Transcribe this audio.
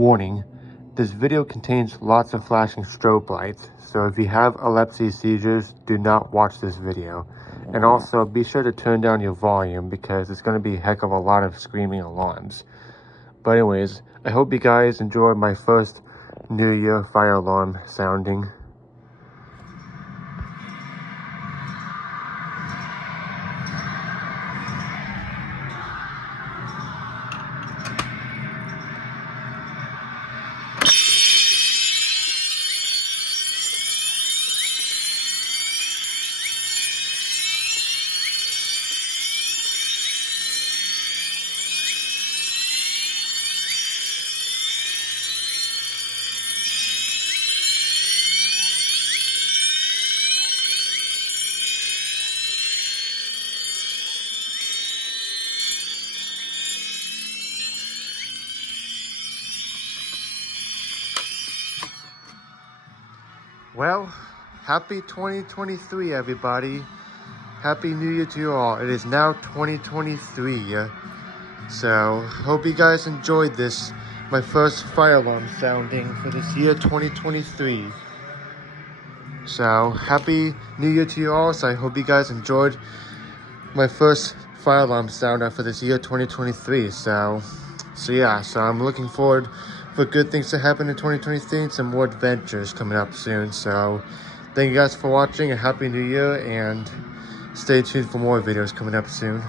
Warning, this video contains lots of flashing strobe lights, so if you have epilepsy seizures, do not watch this video. And also, be sure to turn down your volume because it's going to be a heck of a lot of screaming alarms. But anyways, I hope you guys enjoyed my first New Year fire alarm sounding. Well, happy 2023, everybody. Happy New Year to you all. It is now 2023. So, hope you guys enjoyed this, my first fire alarm sounding for this year 2023. So, happy New Year to you all. So, I hope you guys enjoyed my first fire alarm sound for this year 2023. So I'm looking forward for good things to happen in 2023 and some more adventures coming up soon. So thank you guys for watching, and happy New Year, and stay tuned for more videos coming up soon.